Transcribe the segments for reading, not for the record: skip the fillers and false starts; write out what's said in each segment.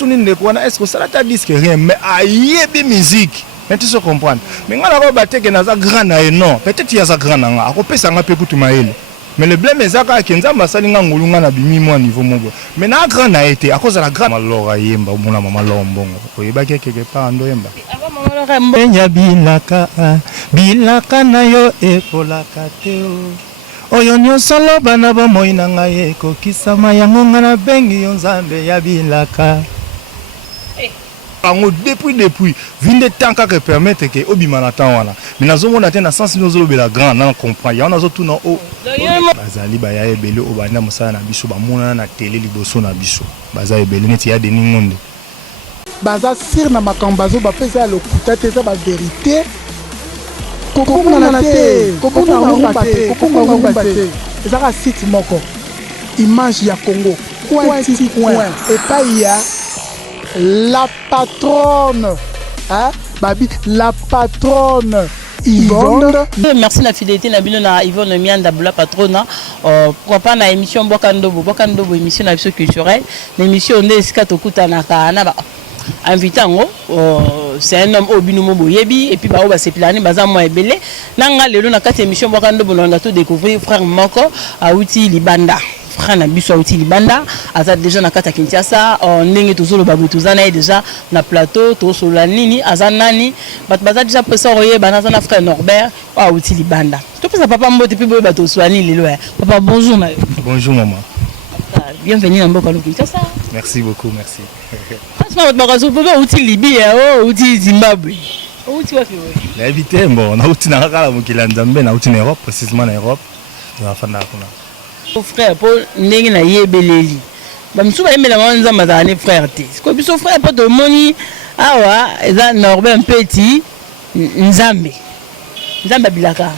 tout le monde est-ce que ça t'a dit que rien mais ayebi musique mais tu se comprends mais ngala ko batte que naza grand na non peut-être il y a ça grand nga akopesa nga pe kutu maele mais le blème ezaka ke nzamba salinga ngulunga na bimi mo niveau mobo mais na grand na été à cause de la grande malora yemba mona mama lombongo oyeba quelque part ndo yemba nya bilaka na yo ekolaka te oyo nyonso loba na bomoi na ngai ekokisama yango nga na bengi yo nzambe ya bilaka ango depuis vinde tanka que permettre que obima na temps wana mais nazomona te na sens nozo be la grand na comprend ya nazo tout na o bazali ba ya ebele o bana musala na biso ba mona na télé liboso na biso baza ebele neti ya de ningonde baza sir na makambazo ba pesa le kutate za ba vérité kokona na te kokona te ezaka site moko image ya Congo point et pas ya la patronne, hein, Babi, la patronne Yvonne. Merci la fidélité Nabino na Yvonne Mianda la patronne. Pourquoi pas na émission Bokandobo émission na émission culturelle, l'émission on est skatokuta na kana invité c'est un homme au binumo boyebi et puis ba oba sepilani baza mo ebele nanga lelo na kati émission Bokandobo on a tout découvrir frère Moko a outil libanda. Na biso outil libanda aza déjà na kata Kinshasa ndenge tozolo babu tozana déjà na plateau to solanini aza nani bat baza déjà pesa roye banaza na frère Norbert outil libanda to pesa papa mbote puis boye bato swani lelo papa bonjour na bonjour maman bienvenue na Mboka Kinshasa merci beaucoup merci franchement votre bagazo papa outil libi outil Zimbabwe outil wapi la éviter bon na outil na kala mokila nzambe na outil na Europe précisément na Europe na fanda kuna frère Paul ndenge na yebeleli bamsu ba yemela nza mazane frère te ko biso frère pas de moni awa eza Norbert Mpeti nzambe bilaka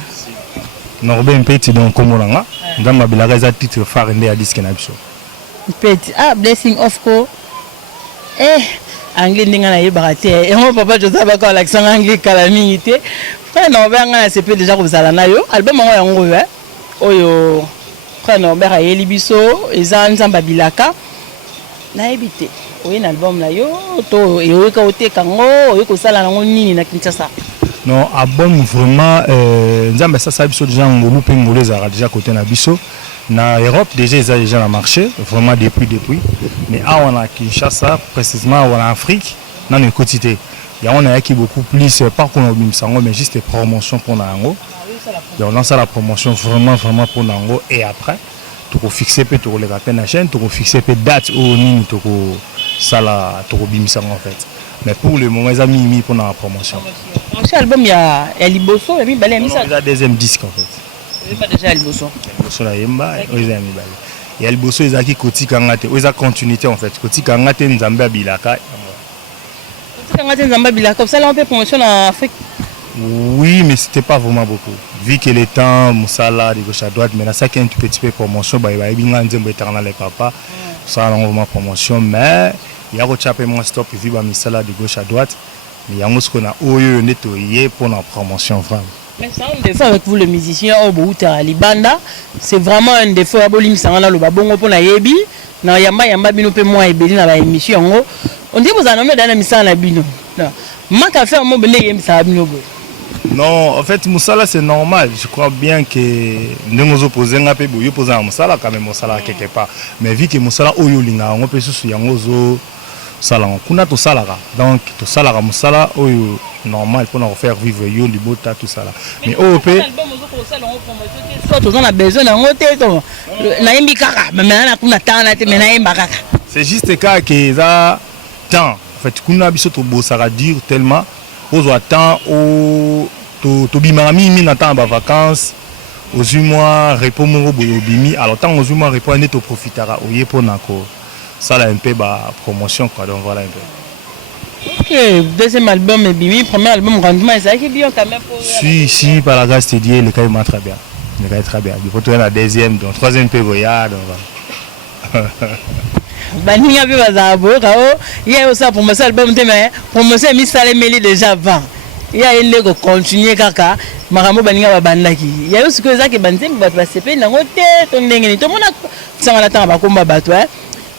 Norbert Mpeti donc komolanga nzambe bilaka eza titre phare nde ya disque na biso Mpeti blessing of ko anglais ndenge na yebaka te et mon papa Joseph ba ko l'accent anglais kala mingi te frère Norbert nga na sepe déjà ko zala na yo album ngo yango oyo frère Norbert ayeli biso eza nzamba bilaka na ebité oye na album na yo to yoka oteka ngo oyeko sala nango nini na Kinshasa non album vraiment nzamba ça biso déjà ngolu pe ngolu za déjà côté na biso na Europe déjà ils ont déjà na marché vraiment depuis mais on a Kinshasa précisément en Afrique dans le quotidien il y a on a qui beaucoup plus pas qu'on a bimsango mais juste promotion pour nango. Donc on lance la promotion vraiment pour Nango et après tu peux fixer peut tu les rappels la chaîne tu peux fixer peut date au nini tu peux ça la tu peux bimisa en fait mais pour le moment ils ont mis pour la promotion. Mon album il y a Liboso et puis balé mis ça. Il y a deuxième disque en fait. C'est pas déjà Liboso. Liboso la yemba ils ont mis balé. Et Liboso ils ont qui koti kangate ils ont continuité en fait koti kangate nzambe bilaka. Koti kangate nzambe bilaka ça là on fait promotion en Afrique. Oui, mais c'était pas vraiment beaucoup. Vu que le temps, Moussala, de gauche à droite, mais là, ça qui est un petit peu promotion, il y a un éternel les papas, ça a vraiment promotion, mais il y a un moins stop, vu que Moussala de gauche à droite, mais il y a un ce qu'on a nettoyé pour la promotion vraiment. Mais c'est un défaut avec vous, le musicien, au bout de Libanda, c'est vraiment un défaut à Bolim Sangana, le babongo pour la Yebi, na yamba bino pe moi et béni dans la émission. On dit que vous en avez dans la mission à bino. Moi, qu'à faire, moi, je ça bino. Non, en fait, Moussala c'est normal. Je crois bien que nous opposons un peu, nous opposons à Moussala quand même Moussala quelque part. Mais vu que Moussala oyo linga, on peut se soucier ngozo sala. Kuna to salara. Donc to salara Moussala oyo normal pour nous faire vivre yo libota tout ça là. Mais au peut soit on a besoin d'un hôtel na yembi kaka, mais na kuna tana te na yemba kaka. C'est juste que ça temps. En fait, kuna biso to bosara dire tellement aux temps au to bimami mi na temps ba vacances aux mois repos mo bimi alors tant aux mois repos net to profitera oye pour nako ça là un peu ba promotion quoi donc voilà un peu. OK, deuxième album et bimi, premier album rendement ça qui bien quand même pour si par la grâce de Dieu le cas il très bien. Le cas est très bien. Il faut trouver la deuxième donc troisième peu voyage donc Baninga pe bazabo kao il y a aussi promotion album te mais promotion mi sale meli déjà avant il y a une go continuer kaka makambo baninga babandaki il y a aussi que ça que banze ba sepe nango te to ndenge ni to mona sanga na tanga ba komba bato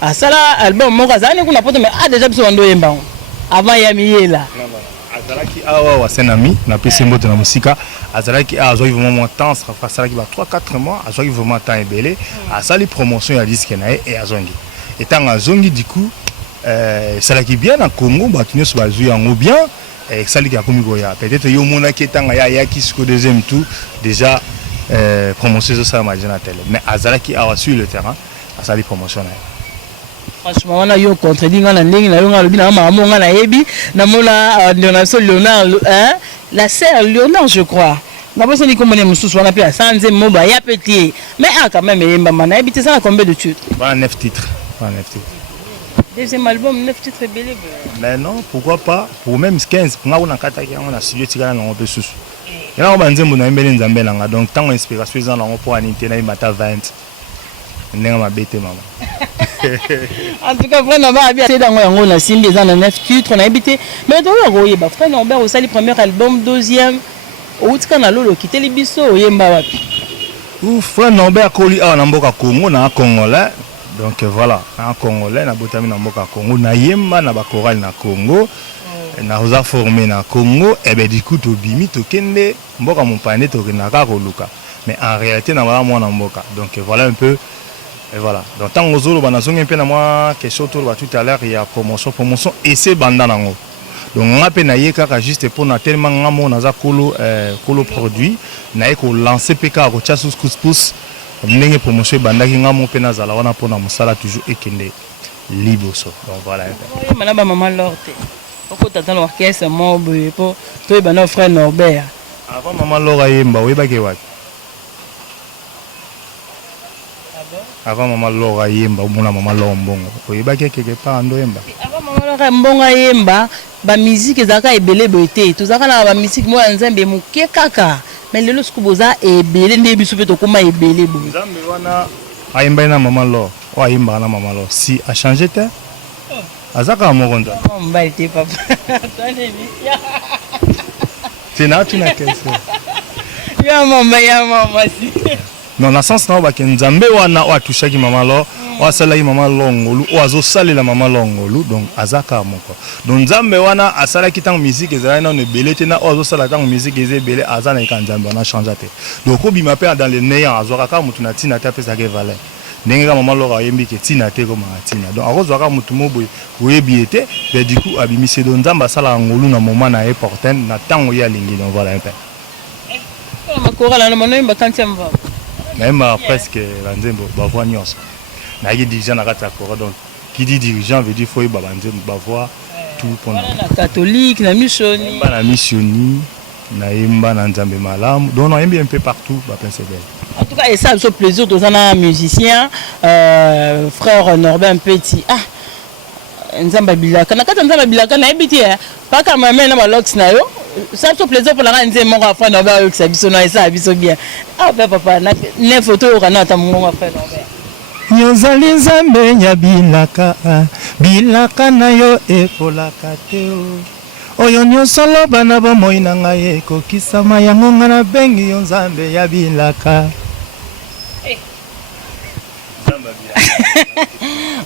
asala album moko azalaki kuna poto mais déjà biso bando yemba avant ya miyela azalaki awa wasenami na pesi mbote na musika azalaki azwaki vraiment moins temps asalaki ba 3-4 mois azwaki vraiment temps ebele asali promotion ya disque na ye et azongi etango azongi du coup esalaki bien na Congo bato nyonso bazwi yango bien esalaki akomi koya peut-être yo omonaki etango ayaki siko deuxième tour déjà promotion ezosalama je na tele mais azalaki awa sur le terrain asali promotion na ye. Franchement, on a eu un contredit dans la ligne, Léonard, la sœur Léonard, je crois. Mais quand même, il a habité ça à combien de titres? 9 titres. Deuxième album, 9 titres belé. Mais non, pourquoi pas? Pour même 15, on a studio tigana na peu sous. Et là on va dire mon ami Nzambe langa donc tant inspiration dans pour anité na mata 20. Nenga mabete maman. En tout cas, frère Norbert a bien été dans la Simbi, dans 9 titres, on a habité. Mais dans le Royaume, frère Norbert aussi le premier album, deuxième. Au Canalo, qui était les bisous, Yemba Wapi. Ouf, frère Norbert Koli a un Mboka Congo, na Congolais. Donc voilà, un Congolais, na Botami na Mboka Congo, na Yemba, na Bakoral na Congo. Na Rosa formé na Congo, et bien du coup, to bimi, to kende, Mboka Mompane, to Renaka Roluka. Mais en réalité, na vraiment na Mboka. Donc voilà un peu. Et voilà. Donc tant que vous avez un peu de moi, question tout à l'heure, il y a promotion et c'est bandanango. Donc on a peine à juste pour na tellement ngamo na za kolo produit, na eko lancer PK à chasus couscous, n'enge promotion bandaki ngamo pena zala wana pour na musala toujours ekende liboso. Donc voilà. Malaba maman Lorte. Pourquoi t'attends l'orchestre mon boy pour toi ben frère Norbert. Avant maman Laura yemba oui ba ke avant maman Laura yemba ou maman Laura mbongo oyeba quelque part ando yemba avant maman Laura mbongo yemba ba musique ezaka ebele boité tozaka na ba musique mo nzambe muke kaka mais lelo sikuboza ebele nde biso pe tokoma ebele bo nzambe wana ayemba na maman Laura o ayemba na maman Laura si a changé te azaka moko ndo mbali te papa c'est na tu na question ya mama si non na sens na ba ke nzambe wana o atushaki mama Laura o asalaki mama Longolu o azosalela mama Longolu donc azaka moko donc nzambe wana asalaki tant musique ezala na ne belete na o azosala tant musique ezebele azana ka nzambe wana changer te donc obima pe dans le néant azwaka mutu na tina te pesa ke valeur ndenge ka mama Laura yembi ke tina te ko ma tina donc azwaka mutu moboy oyebi ete mais du coup abimisi do nzamba sala ngolu na moment na important na tango ya lingi donc voilà un peu ma chorale na mono imba kantiam va même presque la nzembo ba voix nyonso na qui dirigeant na kata chorale donc qui dit dirigeant veut dire faut y ba nzembo ba voix tout pour na catholique na missioni ba na missioni na imba na nzambe malamu donc on aime un peu partout ba penser belle. En tout cas et ça c'est plaisir de un musicien frère Norbert Petit nzamba bilaka na kata nzamba bilaka na ebiti pas comme même na balox na yo ça fait plaisir pour la rendre mon frère Norbert que ça biso na ça biso bien papa na les photos kana ta mon frère Norbert nyozali nzambe nya bilaka na yo ekolaka te oyo nyonso loba na bomoi na ngai ekokisama yango nga na bengi yo nzambe ya bilaka.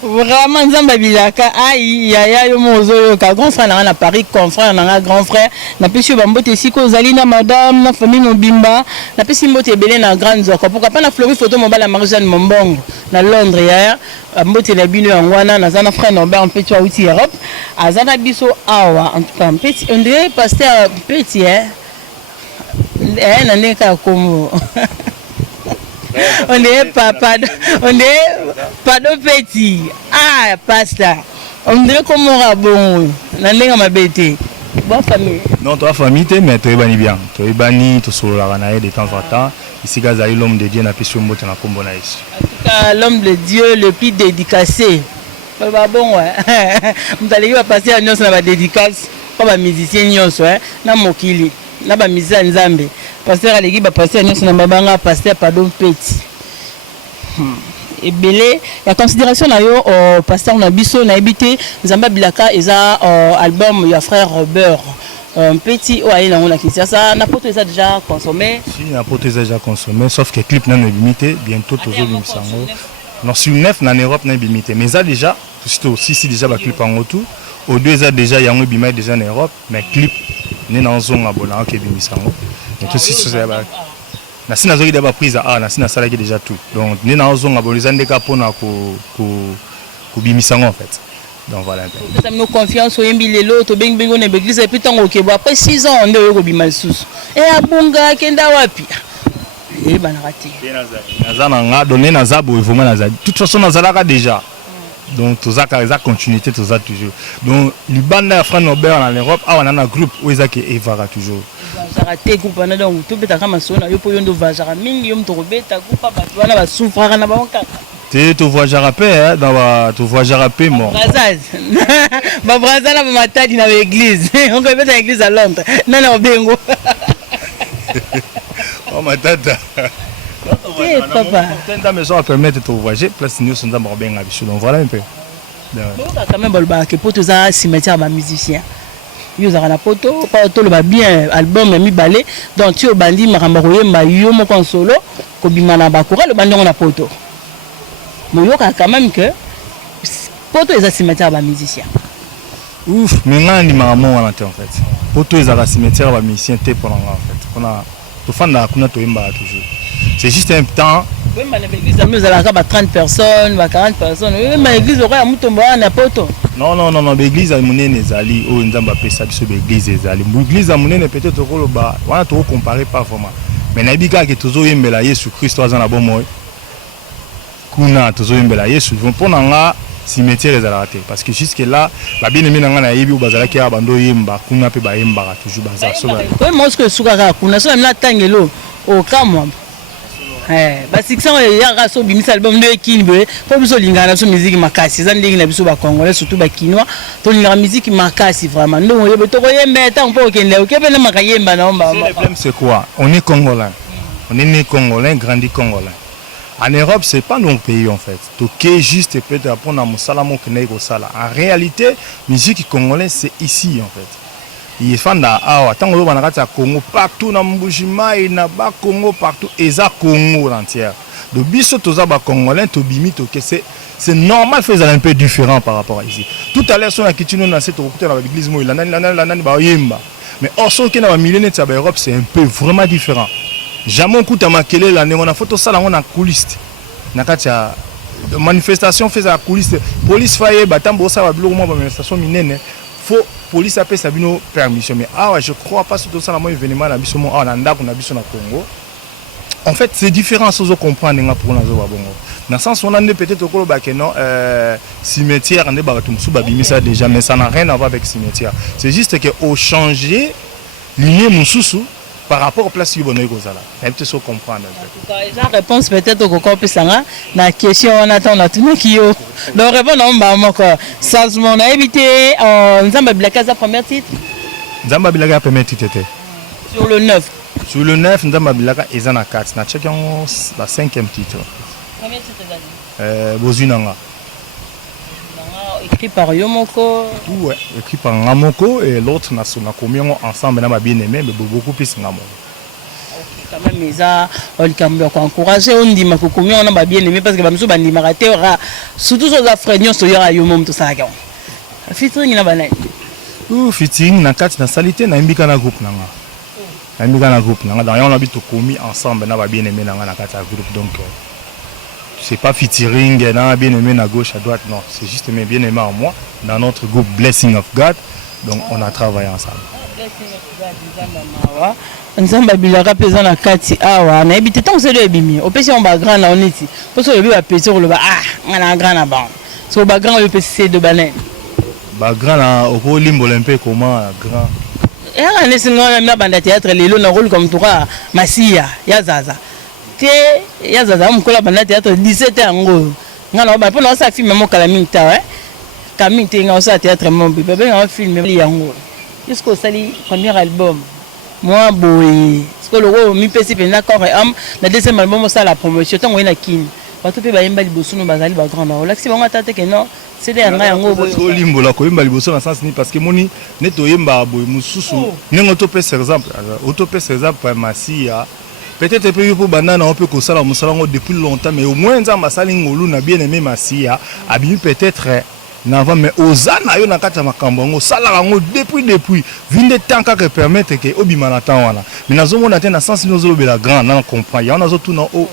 Vraiment nzamba bilaka ai ya yo mozo ka grand frère na Paris confrère na grand frère na pesi bambote siko zali na madame na famille mobimba na pesi mbote ebele na grande zoko pourquoi pas na fleury photo mobile Marie-Jeanne Mombongo na Londres ya mbote na bino yangwana na zana frère Norbert Petit wa uti Europe azana biso awa en tout cas Petit on dirait pasteur Petit na ndeka comme on est papa, on est pardon Petit. Pasta. On dirait comme on a bon. N'allez ma bête. Bonne famille. Non, toi famille, mais tu es bani bien. Tu es bani, tu es la ranaille de temps en temps. Ici, Gazaï, l'homme de Dieu, n'a pas su mot na kombonaïs. En tout cas, l'homme de Dieu le plus dédicacé. Pas bon, ouais. Vous allez passer à nous sur la dédicace. Pas musicien, nous, ouais. Na mokili. Na ba musicien nzambe. Pasteur Alegi ba pasteur nyonso na babanga pasteur pardon Petit. Ebele ya considération na yo pasteur na biso na habité Nzamba Bilaka eza album ya frère Robert Petit o ayi na ngona Kinshasa na poto eza déjà consommé. Si na poto eza déjà consommé sauf que clip na limité bientôt toujours limsango. Non, sur le 9, en Europe, on a limité. Mais ça déjà, si déjà, le clip en retour. Au 2, ça déjà, il y a un bimé déjà en Europe. Mais clip, on est dans un zone abonnant qui est bimé. Donc, tout ça, c'est là. Nasi na zoki d'abord prise à nasi na salaki déjà tout. Donc, on est dans un zone abonnant. Les gens pour bimé en fait. Donc, voilà un peu. Nous avons confiance au Yembi l'autre, bing bing on est l'église et puis tant ok. Après 6 ans, on est au bimé sous. Et à Bunga, Kenda Wapi. Et ben raté. Nazana donné Nazabo et vraiment Nazab. De toute façon Nazalaka déjà. Donc tout ça continuité tout ça toujours. Donc les bandes Afro Nobel en Europe, on a un groupe où ils qui évara toujours. Raté groupe na donc tout beta kama sona yo poyondo vajara mingi yo mtokobeta kupa batu wana basufraka na banka. Tu vois jarapé dans tu vois jarapé mon. Brazaz. Ba Brazaz na matadi na l'église. On peut mettre l'église à Londres. Non non bengo. Oh ma tata. Eh papa. Tenta maison à permettre de voyager, place nous sommes d'abord bien habitués. Donc voilà un peu. Bon quand même bolba que pour tous un cimetière ba musicien. Yo za na poto, pas to le ba bien album mi balé donc tu au bandi makamba koyemba yo mo consolo ko bimana ba kora le bandi on a poto. Mais yo quand même que poto est un cimetière ba musicien. Ouf, mais ngani maman on en fait. Poto est un cimetière ba musicien té pour en fait. On a tout fan da kuna to yemba toujours. C'est juste un temps. Même dans l'église, nous avons 30 personnes, 40 personnes. Même dans l'église, on a un poto. Non, l'église a monnaie les alliés, oh, nous avons appelé ça l'église les alliés. L'église a monnaie peut-être au bas, on a tout comparé pas vraiment. Mais n'habika que toujours yembela Jésus Christ, trois ans à bon mois. Kuna toujours yembela Jésus. Pour n'anga cimetière les raté parce que jusque là, la bien aimé n'anga na yebi ou bazala qui a bando yemba, kuna pe ba yemba toujours bazar. Oui, moi ce que soukara kuna so même tangelo au kamwa. Ba 600 ya raso bimisa album de kinbe po biso lingana so musique makasi za ndingi na biso ba congolais surtout ba kinois to lingana musique makasi vraiment ndo yebe to koyemba tant po kende okebe na makayemba na omba. Le problème c'est quoi? On est congolais. On est né congolais, grandi congolais. En Europe, c'est pas nos pays en fait. Toké juste peut-être apprendre à Moussalamo Kenego Sala. En réalité, musique congolaise c'est ici en fait. Il est fan d'Awa. Tant que vous avez Congo partout dans Mbujima et na ba Congo partout et ça Congo entière. De biso toza ba congolais to bimi to que c'est normal faire un peu différent par rapport à ici. Tout à l'heure sur la kitino na cette côté dans l'église mo la nani ba yemba. Mais orso qui na ba millénaire de Europe c'est un peu vraiment différent. Jamais kuta makele la on a photo ça là on a coulisse. Na katia manifestation fait la coulisse. Police faye batambo ça ba bilo mo manifestation minene. Faut police appelle ça bino permission mais je crois pas surtout ça la événement na biso mo na ndako na biso na Congo. En fait c'est différent sans comprendre nga pour na zo ba bongo. Dans sens on a peut-être ko ba que non cimetière ne ba tumsu ba bimisa déjà mais ça n'a rien à voir avec cimetière. C'est juste que au changer ligne mususu par rapport au place où on est gozala. Elle peut se comprendre. La réponse peut-être au coco pesanga na question on attend na tout kio. Donc répondre on ba moko. Ça on a évité Nzamba Bilaka sa première titre. Nzamba Bilaka premier titre était sur le 9. Sur le 9 Nzamba Bilaka ezana 4 na check la 5e titre. Premier titre Bozunanga. Écrit par Yomoko. Ouais, écrit par Ngamoko et l'autre na commis ensemble na bien aimé mais beaucoup plus Ngamoko. Quand même ça on cambia ko encourager on dit ma ko commis on a bien aimé parce que bamso bandi maraté surtout sur africains so yora Yomom to ça ga. Featuring na banai. Featuring na kati na salité na imbika na groupe nanga. Na imbika na groupe nanga dans on habite commis ensemble na bien aimé nanga na kati groupe donc c'est pas featuring, bien aimé à gauche, à droite, non. C'est juste mes bien aimé à moi, dans notre groupe Blessing of God. Donc on a travaillé ensemble. Blessing of God, Nzamba Bilaka pesant na kati awa na ebité tant c'est le bimi. Au PC on ba grand na on est ici. Parce que le PC on le ba on a grand na ba. So ba grand le PC de banane. Ba grand na au limbo olympique comment grand. Et on est singa na banda théâtre lelo na rôle comme toi Masia ya Zaza. Ya zaza mkola banda théâtre 17 yango ngana ba pona sa film mo kala minta kamite nga sa théâtre mo bébé nga film yango jusqu'au sali premier album moi boy ce que le gros mi pesi pena corps et âme na deuxième album ça la promotion tango ina kin bato pe ba yemba liboso no bazali ba grand na laxi bango tata ke non c'est des nga yango boy so limbo la ko yemba liboso na sens ni parce que moni neto yemba boy mususu nengo to pe par exemple auto pe par exemple Masia peut-être pour banana on peut que ça la musalango depuis longtemps mais au moins ça masali ngolu na bien aimé masia abimi peut-être n'avant mais ozana yo na kata makambo ngo sala ngo depuis vinde tanka que permettre que obima na temps wana mais nazo mona te na sens nozo bela grand na comprend ya nazo tout na o yo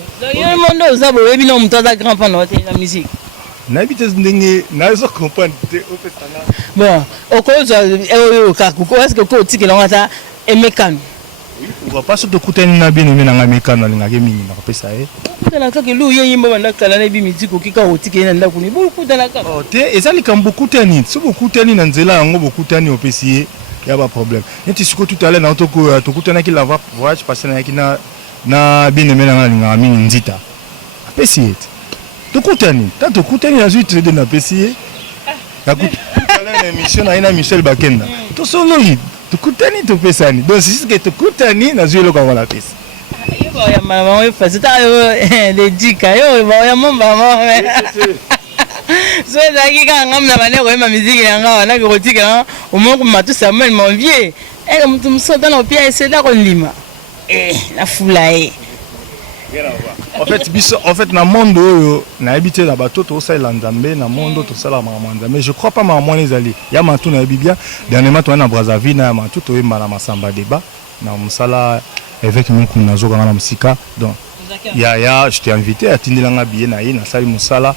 mondo ozabo webi no mutoza grand pendant la musique na habite ndenge nazo comprendre te o pesana bon okozo eyo kakuko est-ce que ko tiki longata emekan on va pas se kutani na bien aimé na ngamekan na ngake mingi na pesa kutana kaka lu yeyimba banda kala na bimiti ko kika otiki na ndakuni bo kutana kaka oh te ezali kambo kutani so bokutani na nzela yango bokutani opesi ya ba problème neti siko tout à l'heure na to kutana ki la voyage passer na yakina na bien aimé na ngaka mingi nzita apesi ete tokutani tanto kutani na zuite de na pesi ya kutana na émission na ina Michel Bakenda to solo hit tukutani topesani donc c'est que tukutani na zuelo kwa la pesi yo ba ya mama we fasita yo le dika yo ba ya mamba mama so zaki ka ngamna bane ko ma musique yanga wana ko tika au moins ko matu Samuel Monvier et mutu msoda na pia eseda ko lima na fulae en fait na monde oyo na habité na bato to sala nzambe na monde to sala mamanda mais je crois pas maman les ali ya matu na bibia dernièrement to na Brazzaville na matu to yemba na masamba débat na musala avec mon kunazo kana musika donc ya je t'ai invité à tindilanga billet na na sali musala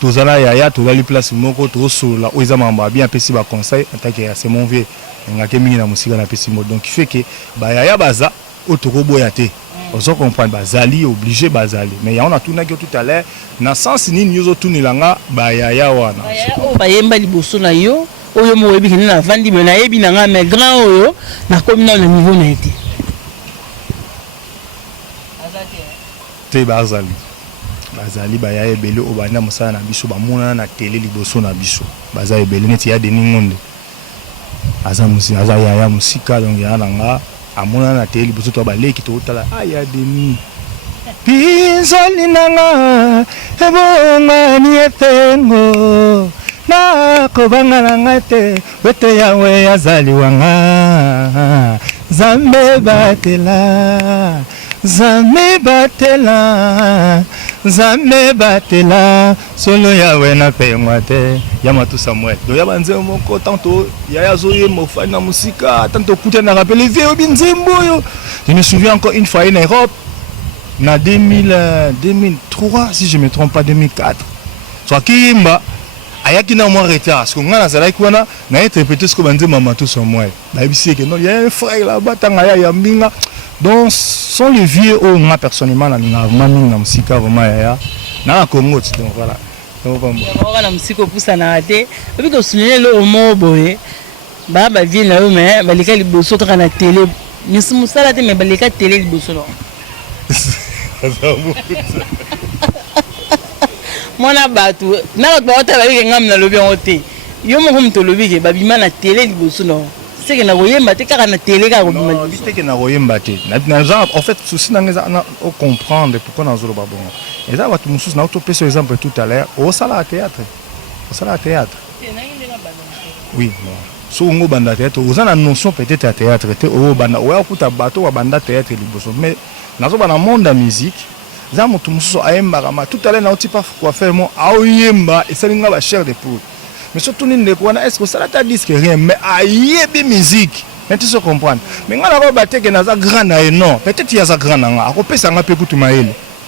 tozala ya tozali place moko to sola oza mamba bien pesi ba conseil en tant que c'est mon vieux ngake mingi na musika na pesi mo donc qui fait que ba ya baza otokoboya te ozo comprendre bazali obligé bazali mais on a tout naki tout à l'heure na sens ni nyozo tunilanga ba ya wana ba yemba liboso na yo oyo mo webi kini na vandi me na yebi na nga mais grand oyo na komi na le niveau na été te bazali ba ya ebele obana musala na biso ba mona na télé liboso na biso baza ebele neti ya deni ngonde aza musika aza ya musika donc ya nanga amona na télé biso to ba leki to tala aya deni pinzoli nanga ebonga ni etengo na kobanga nanga te wete yawe azali wanga zambe batela Zame batela solo yawe na pengwa te Yamatu Samuel do yabanze moko tanto yaya zoye mofani na musika tanto kuta na rappelé vieux binzembo. Je me souviens encore une fois en Europe na 2003 si je me trompe pas 2004 soit kimba ayaki na moi retard parce que ngana zala ikwana na interpréter ce que banze Yamatu Samuel ba bisi que non il y a un frère là-bas tanga ya mbinga. Donc, sont les vieux où moi personnellement, na musika vraiment ya na Congo donc voilà. Donc na musika pusa na ate. Puis que souligner le mot boye. Ba vie na yo mais ba lika liboso to na télé. Miss musala te mais ba lika télé liboso no. Mona batu na ba ota ba ngam na lobi ngote. Yo mo ko mtolobi ke ba bima na télé liboso no. C'est que na royemba te car na télé ka robima c'est que na royemba te na genre en fait ceci na comprendre pourquoi na zolo babon et ça va tout musus na auto pèse exemple tout à l'heure au sala théâtre oui so ngo banda théâtre aux ana notion peut-être à théâtre te au banda o akuta bato wa banda théâtre liboso mais na zo bana monde de musique za mutu musus ayemba kama tout à l'heure na oti pas quoi faire mo aoyemba et ça linga ba chair de poule. Mais surtout, est-ce que ça t'a dit que rien, mais aïe, musique. Mais tu sais comprendre. Mais quand on a dit que c'est grand, non. Peut-être qu'il y a un grand, on a repéré ça un peu tout maïl.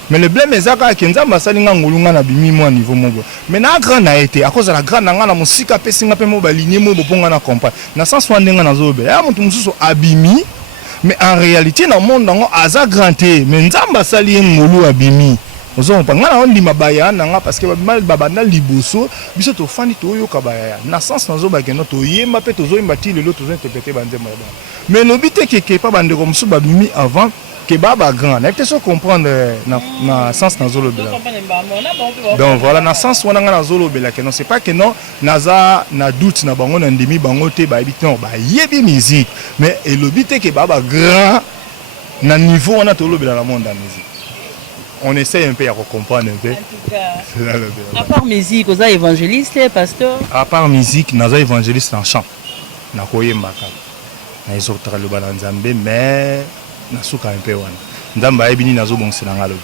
Mais le blême est que Kenza Massalinga Ngolunga na bimi mo niveau mobo. Mais na grand a été à cause de la grande na musique a pessinga pe mo ba ligne mo bonga na comprendre. Na sens wandenga na zobe. Ya mutu mususu abimi. Mais en réalité dans monde ngo aza granté. Mais nzamba sali ngolu abimi. Ozo ngana ondi mabaya nanga parce que mal babana liboso biso to fandi to yo kabaya na sens nazo ba keno to yemba pe to zo yemba ti lelo to zo interpréter banze mo. Mais no bité que pas bande comme sou babimi avant que baba grand. Na te so comprendre na sens nazo lo bela. Donc voilà na sens wana ngana nazo lo bela que non c'est pas que non naza na doute na bango na ndemi bango te ba biton ba yebi musique mais et le bité que baba grand na niveau on a to lo bela la monde la musique. On essaie un peu à comprendre un peu. En tout cas, à part musique, vous êtes évangéliste, pasteur? À part musique, nous sommes évangélistes en chant. Nous sommes évangélistes en chant. Nous sommes évangélistes en chant. Mais nous sommes un peu. nzambe ayebi nini azobongisela nga lobi.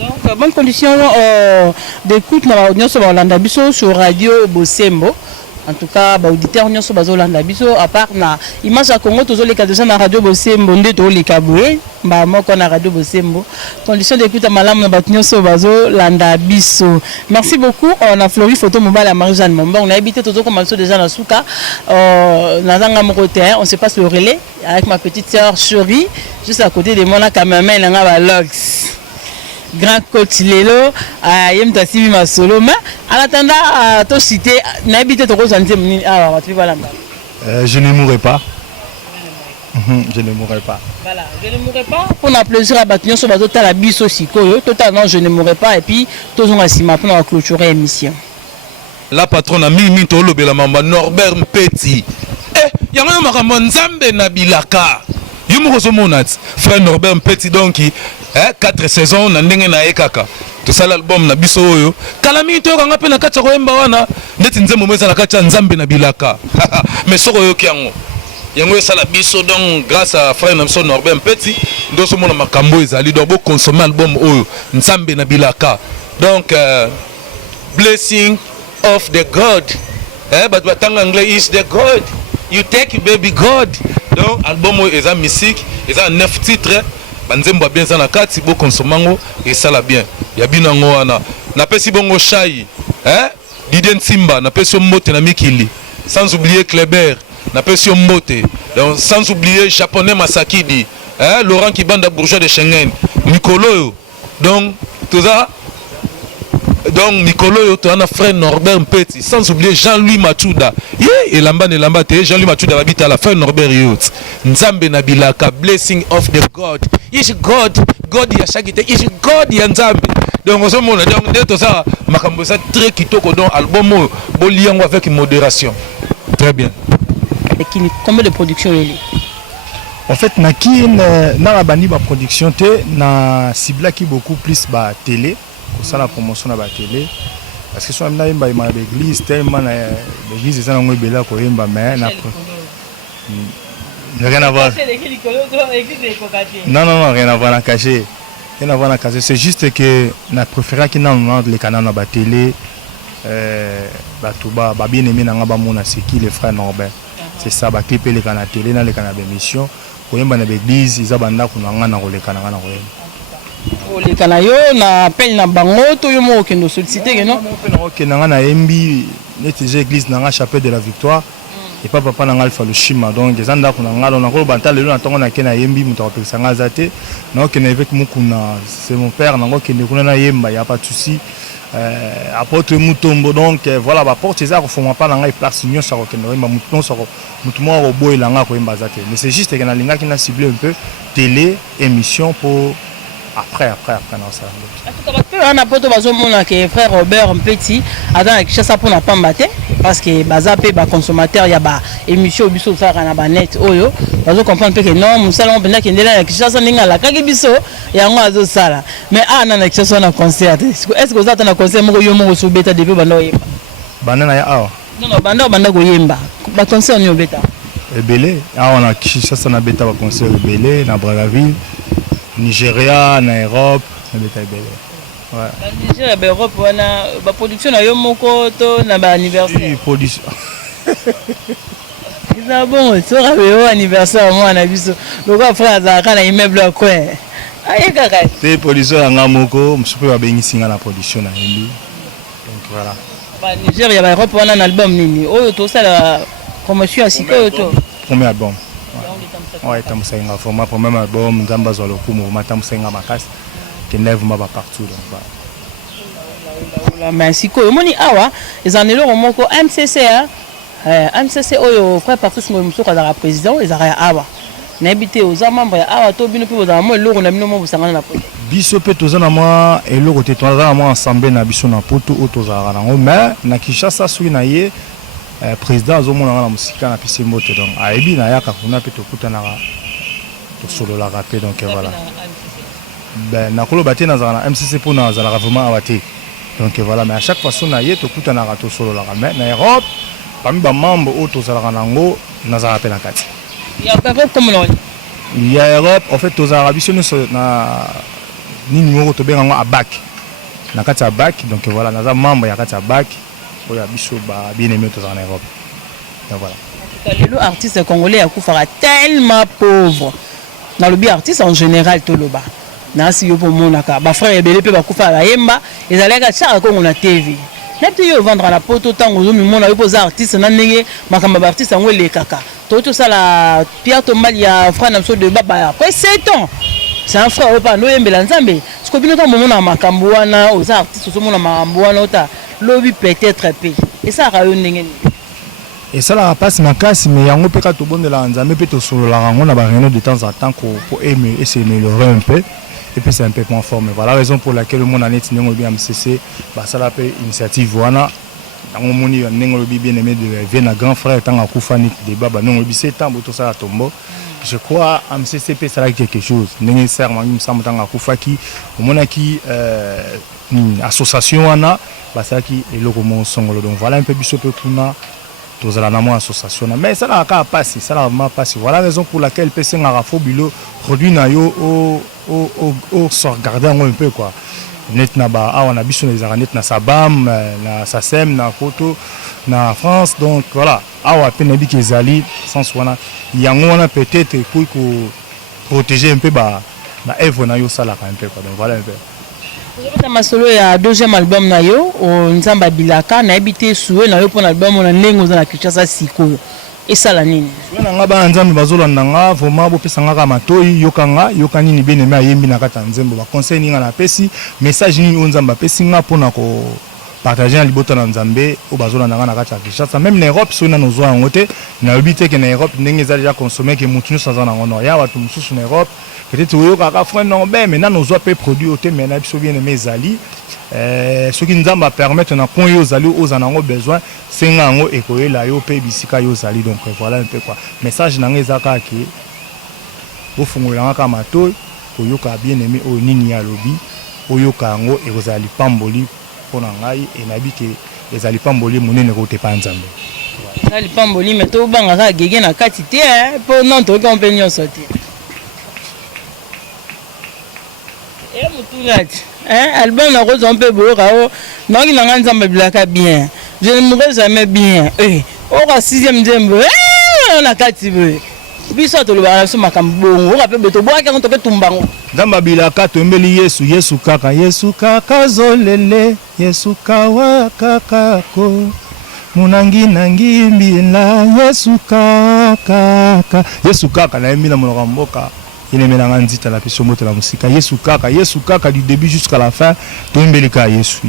Donc bonne condition d'écoute na audience balanda biso sur radio Bosembo. En tout cas auditeur nyonso bazolanda biso à part na image ya Congo tozoleka déjà na radio Bosembo nde toleka boye ba moko na radio Bosembo. Condition d'écoute malamu na bato nyonso bazolanda biso. Merci beaucoup. On a Flori photo mobile à Marie-Jeanne Momba. On a habité tout commencé déjà dans Souka. Nazanga Moroté, on se passe le relais avec ma petite sœur Chérie juste à côté de moi na cameraman nga ba Lox. Grand coach Lelo yem tasibi masolo mais en attendant to citer na habité to kozanze mini ah tu vas là. Je ne mourrai pas. Je ne mourrai pas. Voilà, je ne mourrai pas. On a plaisir à battre sur bateau la biso sikoyo. Totalement je ne mourrai pas et puis tous on a si maintenant on va clôturer l'émission. La patronne a mis tolo bela mamba Norbert Mpeti. Yango makambo nzambe na bilaka. Yumo zomonat frère Norbert Mpeti donc 4 saisons na ndenge na ekaka. To sala album na biso oyo. Kala mi to kanga pe na kacha koyemba wana ndeti nzembo mweza na kacha nzambe na bilaka. Mais soko yo kiango. Yango sala biso donc grâce à frère Namson Norbert Mpeti ndo so mona makambo ezali do bo consommer album oyo nzambe na bilaka. Donc blessing of the God. But batang anglais is the God. You take baby God. Donc album oyo eza musique, eza 9 titres. Banzembo bien za na kati bo consomango et ça la bien. Ya binango wana. Na pesi bongo Shai, Didien Simba, na pesi Mbote na Mikili. Sans oublier Kleber, na pesi Mbote. Donc sans oublier japonais Masakidi, Laurent Kibanda bourgeois de Schengen, Nicolo. Donc tout ça. Donc Nicolo to ana frère Norbert Mpeti, sans oublier Jean-Louis Machuda. Et lamba ne lamba te Jean-Louis Machuda habite à la frère Norbert Yot. Nzambe na bilaka blessing of the God. Is God, God ya shagite, is God ya nzambe. Donc on mona donc de tout ça makambo ça très kitoko donc album boliango avec modération. Très bien. Et combien de production il est? En fait naki na la bandi ba production te na cibla qui beaucoup plus ba télé. Ça la promotion à la télé parce que soit même là il m'a l'église tellement l'église c'est un bela ko yemba mais rien à voir. Non rien à voir na caché. Rien à voir na caché, c'est juste que na préféré qu'il dans les canaux na télé ba tuba ba bien aimé na ngaba mona c'est qui les frères Norbert. C'est ça ba clip les canaux télé na les canaux d'émission ko yemba na l'église ils abanda ko na ngana ko les canaux na ko les canayo na appel na bango to yo mo kendo solliciter que non OK na na embi netije église na chapelle de la victoire et papa na alpha le shima donc les anda ko na ngalo na ko bantale le na tongo na kena embi muto ko sanga zate na OK na avec mukuna c'est mon père na ko kende ko na yemba y a pas de souci apôtre mutombo donc voilà ba porte ça ko foma pas na ngai place nyo sa ko kende yemba muton sa ko mutumo ko boyela nga ko yemba zate mais c'est juste que na linga qui na ciblé un peu télé émission pour après non ça. On a pas besoin que frère Robert Mpeti attend que ça pour na pas mater parce que bazapé ba consommateur ya ba émission biso ça na ba net oyo bazo comprendre que non musala on benda kendela que ça ninga la kaki biso ya ngo azo sala mais na que ça na concert est-ce que vous attendez na concert moko yo moko so beta depuis banda yemba banda ya awa non banda ko yemba ba concert ni beta ebele on a Kinshasa na beta ba concert ebele na Brazzaville Nigeria, en Europe, ouais. Nigeria, en Europe, on a la production na yomoko to na ba anniversaire. Oui, production. C'est bon, tu auras eu anniversaire moi na biso. Donc après ça kana immeuble quoi. Aïe kaka. Te production nga moko, msupe ba bengisinga na production na yembi. Donc voilà. Ba Nigeria, ba Europe on a un album nini. Oyo to ça la promotion à sikoyo to. Premier album. Ouais, tamusainga format pour même album nzamba zolo pour mouvement tamusainga makasi que neuf maba partout donc voilà. Mais siko moni awa ezanelo moko MCC MCC oyo frère Patrice Momuso ka za président ezara awa na habité aux membres awa to bino pe za mo eloko na bino mo busangana na poto biso pe tozana moi eloko te tozana moi ensemble na biso na poto otozara nango mais na Kinshasa sui na ye président azomona na musika na pisi mbote donc ayebi na yaka kuna pe tokutana to solo la rapé donc voilà ben nakolo baté na zana MCC pour na zala vraiment awate donc voilà mais à chaque fois na ye tokutana to solo la mais na Europe parmi ba membre auto zala nango na zala pe na kati ya ka comme non il y a Europe en fait aux Arabes na ni numéro to benga à bac na kati ya bac donc voilà naza membre ya kati ya bac pour ya biso ba bien aimé tous en Europe donc voilà les artistes congolais akufara tellement pauvre dans le bien artiste en général toloba na si yo pour monaka ba frère ebele pe bakufa ba yemba ezalaka chaka kongo na TV nepte yo vendre la poto tango zo mi mona yo poza artiste na ndenge makamba ba artiste ngo le kaka to ça la Pierre Tombal ya frère namso de baba après 7 ans c'est un frère opa no yembela nzambe siko bino to mona makambo wana aux artistes so mona makambo wana ota lobi peut-être pe et ça ra yo ndenge et ça la passe makasi mais yango pe ka to bondela nzambe pe to solo la rango na ba réunion de temps en temps pour aimer et s'améliorer un peu et puis c'est un peu moins fort mais voilà la raison pour laquelle le monde en est n'engo bien MCC bah ça la pe initiative wana nango moni n'engo bien aimé de Viena grand frère tant à Koufani débat bah non bi 7 ans tout ça la tombo je crois MCC peut ça quelque chose n'engo serment il me semble tant à Koufaki au monde qui association wana bah ça qui est le roman songolo donc voilà un peu biso pe kuna tous à la association mais ça n'a pas passé ça n'a pas passé voilà la raison pour laquelle PC Ngarafo Bilo produit na yo au sort garder un peu quoi net na ba on a biso les aranet na Sabam na Sasem na Koto na France donc voilà awa peine bi kezali sans wana yango on a peut-être pour protéger un peu ba Eve na yo sala un peu quoi donc voilà un peu masolo ya deuxième album na yo Nzamba Bilaka na habité soué na yo pour album on a nengo za na Kinshasa sikoyo esala nini soué na nga ba Nzambe bazolanda nga vraiment bo pesa nga matoi yokani ni benema yembi na kata Nzembo ba conseil ninga na pesi message ni Nzamba pesi nga pona ko partager na libota na Nzambe o bazolanda nga na kata Kinshasa même na Europe so na nozo yango te na habité que na Europe ndenge za déjà consommer que mutunu sans na ngono ya watu mususu na Europe peut-être oui kaka frère non ben maintenant nous doit pas produire autant mais na biso bien mes ali ce qui nous va permettre na point yo zali aux en besoin c'est ngo ekoyela yo pe bisika yo zali donc voilà un peu quoi message na ngezaka ki au fungola ka mato ko yoka bien aimé o nini ya lobi o yoka ngo ekozali pamboli pona ngai e nabi ke ezali pamboli munene ko te pa Nzambe ezali pamboli mais to banga ka gege na kati te po non to compagnon sorti et mutungati album na rose un peu beau rao non il n'a Nzamba Bilaka bien je ne mourrai jamais bien au sixième Nzembo on a katibe biso to le bana so makambo on rappelle beto boaka on to pe tumbango Nzamba Bilaka tombeli Yesu kaka zolele Yesu kawa kaka ko munangi nangi mbila Yesu kaka na mbila monoko mboka il est maintenant en dit à la personne de la musique Yesu kaka du début jusqu'à la fin tombelika Yesu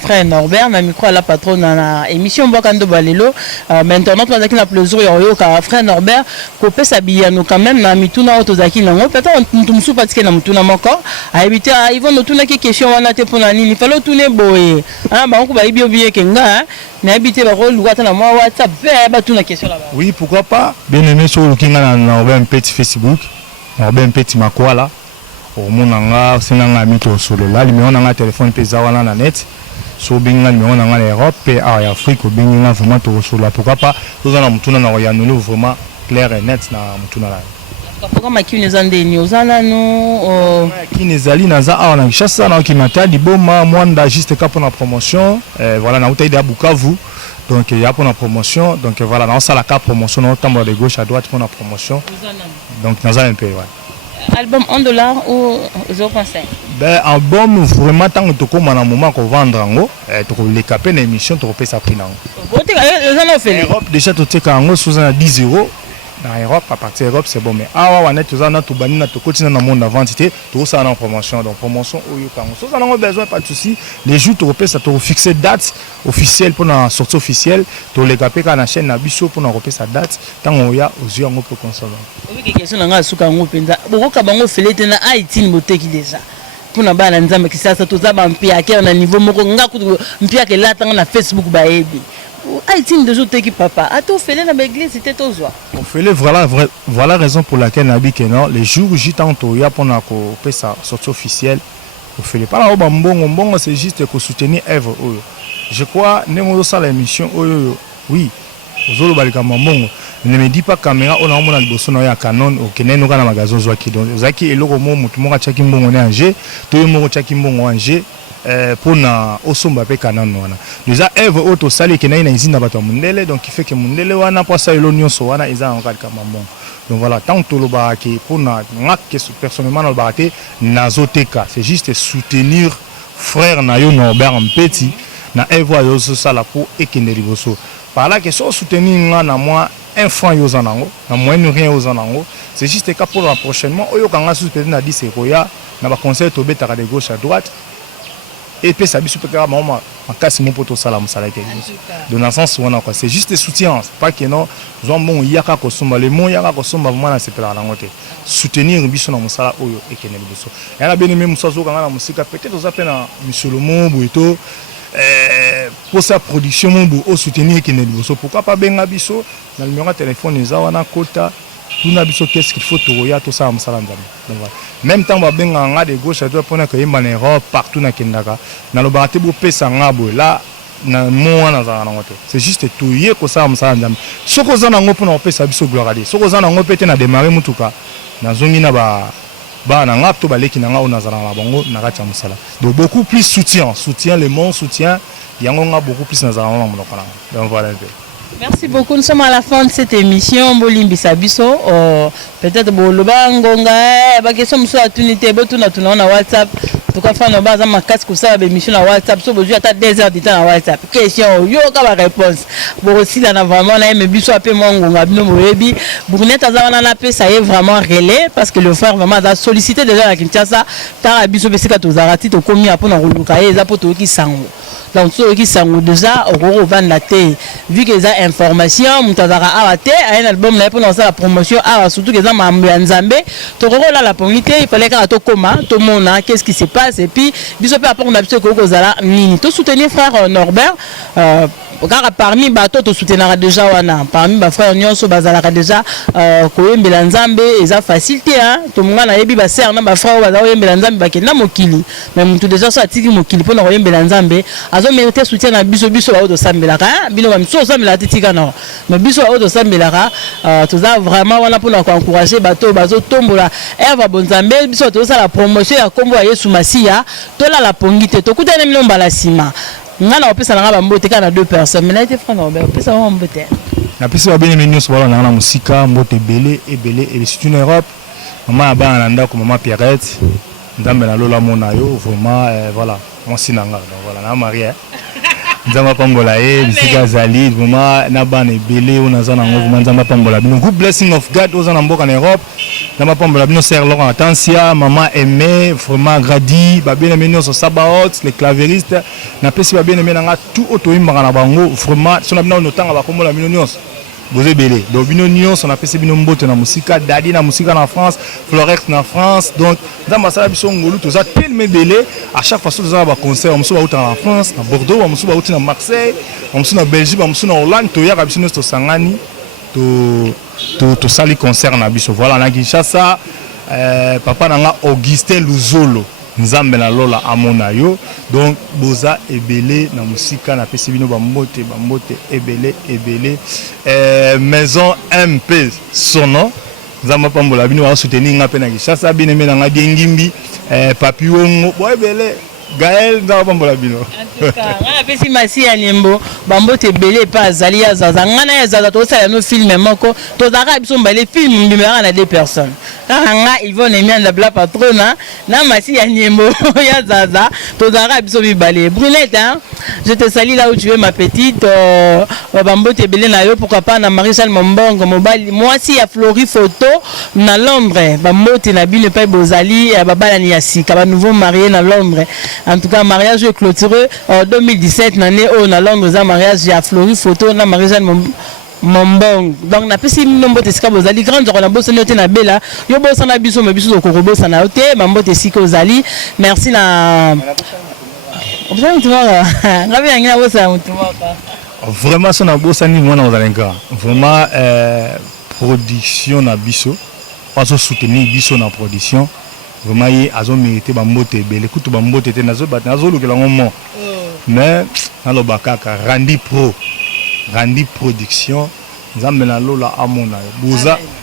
frère Norbert na micro à la patronne na émission Bokando Balelo maintenant on a qui na plaisir yo ka frère Norbert ko pesa biyano quand même na mituna otozaki nango peut-être tumsu patike na mutuna moko a éviter ils vont nous tourner question wana te pona nini falo tourner boye ba ko ba ibio biye kenga na habiter ba ko lugata na moi WhatsApp ba tuna question là-bas oui pourquoi pas bien aimé sur le kinga na Norbert petit Facebook Norbert petit makwala au monanga senanga mito solo là numéro nanga téléphone pesa wana na net so binga numéro nanga na Europe et à Afrique binga vraiment to solo pourquoi pas tous na mutuna na ya nous vraiment clair et net na mutuna là pourquoi qui nous ande ni ozana no qui nezali naza a na Kinshasa na ki matali boma mwanda juste ka pour la promotion voilà na utaide à Bukavu donc il y a pour la promotion donc voilà dans ça la carte promotion on tombe de gauche à droite pour la promotion donc naza un peu ouais album $1 ou 0.5 ben album vraiment tant que tu un moment qu'on vendre ngo tu les caper une émission tu repères ça prix nango Europe déjà tu sais qu'en sous 10 € dans Europe à partir Europe c'est bon mais on est tous en tout bani na to continue dans monde d'identité tout ça en promotion donc promotion oyo kango so ça n'a besoin pas de souci les jours tu repères ça tu fixer date officielle pour la sortie officielle tu les caper quand la chaîne na biso pour repérer sa date tant on ya aux yeux ngo pour consommer oui question nga suka ngo penza bokoka bango felete na Haïti mboteki déjà pour na bana Nzamba Kisasa to za ba mpiaka na niveau moko ngaku mpiaka la tanga na Facebook ba ebi Haïti de jour qui papa a tout fait dans l'église c'était aux joie on fait voilà raison pour laquelle nabi que non les jours j'y tantôt ya pour na ko pesa sortie officielle on fait pas là bongo c'est juste que soutenir Eve je crois nemo ça l'émission oui ozolo balika mbongo. Ne me dis pas caméra on a mon liboso na ya Canon okene no kana magazo zwaki donc zaki eloko mo mutu mo chaki mbongo ne anje to yo mo chaki mbongo anje pour na osomba pe Canon wana déjà Eve auto sali ke na ina izina bato mundele donc il fait que mundele wana pour ça elo nyonso wana eza en kalka mbongo donc voilà tant to lo ba ki pour na ngake personnellement no ba te nazoteka c'est juste soutenir frère na yo Norbert Mpeti na Eve yo so sala pour ekende liboso par là que so soutenir na moi un franc aux anango, na moyen rien aux anango. C'est juste que pour la prochainement, oyo kanga sous peut-être na 10 roya, na ba conseil to betara de gauche à droite. Et puis ça biso peut être maman en cas mon poto salam salate. De dans sens où on a quoi, c'est juste soutien, pas que non, zo bon yaka ko somba le mon yaka ko somba vraiment na sepela la ngote. Soutenir biso na musala oyo ekeneli biso. Et la bien aimé musazo kanga na musika peut-être aux appels na monsieur le mot buito. Pour sa production au soutenir qui n'est pas pourquoi pas benga biso dans le numéro de téléphone les awana kota tout na biso qu'est-ce qu'il faut toya tout ça amsala ndam donc voilà même temps ba benga nga de gauche à droite pour na que yimba Europe partout na kendaka na lo bate bo pesa ngabo là na mo wana za na ngote c'est juste toyer ko ça amsala ndam soko za na ngo pour na pesa biso gloire à Dieu soko za na ngo pete na démarrer mutuka na zongi na ba na ngapto baleki na nga ona za na bango na kacha musala donc beaucoup plus soutien le monde soutien yango nga beaucoup plus na za na monoko na donc voilà. Merci beaucoup. Nous sommes à la fin de cette émission. Bolimbi Sabiso. Peut-être Boloba Ngonga. Ba question muso atunité botuna tuna na WhatsApp. En tout cas, fan ba za makasi ko sa émission na WhatsApp. So bozu ata 2 heures de temps na WhatsApp. Question yo ka ba réponse. Bo aussi là na vraiment na me biso apé Ngonga bino moyebi. Brunette azana na pe ça est vraiment relais parce que le frère vraiment a sollicité déjà la Kinshasa. Tar biso besika to zarati to komi apona ruluka eza poto ki sango. Donc ceux qui sont déjà au van la té vu que les informations mutazara awate un album là pour lancer la promotion ah surtout que ça m'a nzambe to là la pomité il fallait que to koma to mona qu'est-ce qui se passe et puis biso pe après on a biso ko kozala nini to soutenir frère Norbert car parmi bato to soutenir déjà wana parmi ba frère nyonso bazala déjà koyembela nzambe eza facilité hein to munga na yebi ba sœur na ba frère bazala koyembela nzambe bakenda mokili mais mutu déjà so atiki mokili pour na koyembela nzambe azo mérité soutien na biso auto sambelaka bino ba miso sambela titika non mais biso auto sambelaka toza vraiment wana pour na encourager bato bazo tombola Eva Bonzambe biso to ça la promotion ya kombo ya Yesu Masia to la pongite to kutana mino mbala sima ngana opesa na ba mbote kana 2 personnes mais là était frère Robert opesa wa mbote na pesa ba bien mino so na musika mbote belé et c'est une Europe maman ba na ndako maman Pierrette ndambe na lola mona yo vraiment voilà mon sinanga donc voilà na marie nzamba pambola bisika zali vraiment na bana belé on za na ngo nzamba pambola bino good blessing of God aux en mboka en Europe nzamba pambola bino sœur Laurent Attentia maman aimé vraiment gradi ba bien aimé so sabaot les clavéristes na pesi ba bien aimé nga tout auto imba na bango vraiment so na bino notanga ba kombola bino nyos Bozé belé donc bino nyos on a pesi bino mbote na musika dadi na musika na France Florex na France donc nzamba sala biso ngolu to za tellement belé à chaque fois so za ba concert on so ba en France na Bordeaux on so ba na Marseille on so na Belgique on so na Hollande to ya biso to sangani to sali concert na biso voilà na Kinshasa papa na Augustin Luzolo nzambe na lola amona yo donc boza ebele na musika na pesi bino bambote ebele maison MP sono nzamba pambola bino wa soutenir nga pe na Kinshasa bino mena nga dengimbi papi wongo bo ebele Gaël nzamba pambola bino en tout cas ngana pesi masi ya nyembo bambote ebele pa azali ya zaza ngana ya zaza to sala no film moko to zaka biso mbale film mbimera na 2 personnes nga ils vont aimer la bla patrona na masi ya nyembo ya zaza to zaka biso bibale Brunette hein je te salue là où tu es ma petite bambote ebele na yo pourquoi pas na Marie-Charles Mombongo mobali moi si ya Flori photo na Londres bambote na bino pa bozali babala ni ya sika ba nouveau marié na Londres en tout cas mariage clôturé en 2017 l'année au na Londres un mariage à Flori photo na Marie-Jeanne Mombong donc na pesi nombo tesika bozali grande on a bossé noté na bela yo bossa na biso me biso ko bossa na oté mambo tesika ozali merci na vraiment son bossa ni mona ozalenga vraiment production na biso pas soutenir biso na production vraiment il a mérité bambote belé kutu bambote te nazo bat nazo lokela ngomo mais nalo bakaka Randy Pro Gandhi Production nzambe na lola amona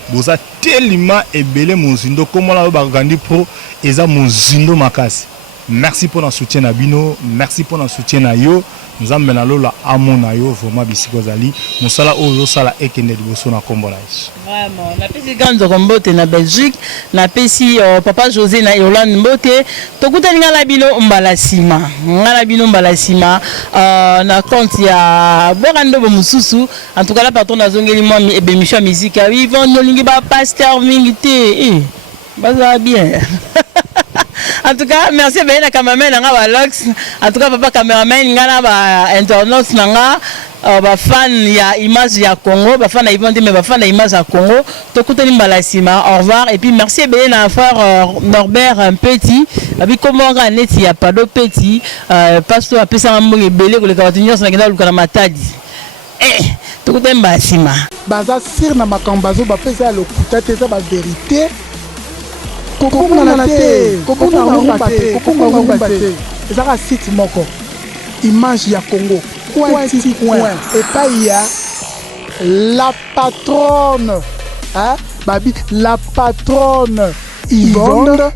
boza tellement ebele mozindo comme la Gandhi Pro eza mozindo makasi. Merci pour notre soutien à Bino, merci pour notre soutien à yo. Nous avons lola amona yo vraiment bisiko zali. Musala ozo sala ekende liboso na kombola. Vraiment, na pesi ganzo kombote na Belgique, na pesi papa José na Yolande Mbote. Tokuta ngala bino mbala sima. Ngala bino mbala sima na compte ya Bokando Mususu. En tout cas la patron na zongeli moi émission musique. Oui, vont nolingi ba pasteur mingité. Baza bien. En tout cas, merci bien à cameraman nanga ba Lox. En tout cas, papa cameraman ngana ba internautes nanga ba fan ya image ya Congo, ba fan na Yvonne mais ba fan na image ya Congo. Tokutani mbalasima. Au revoir et puis merci bien à frère Norbert Petit. Abi comment nga neti ya Pado Petit pasteur apesa mbonge belé ko le kawatinyo na kenda lukana matadi. Tokutani mbalasima. Baza sir na makambazo ba pesa lokuta te za ba vérité. Kokonga na te, kokonga rumba te. Ezaka site moko. Image ya Congo. Coin. Et pas il y a la patronne. Hein? Babi, la patronne Yvonne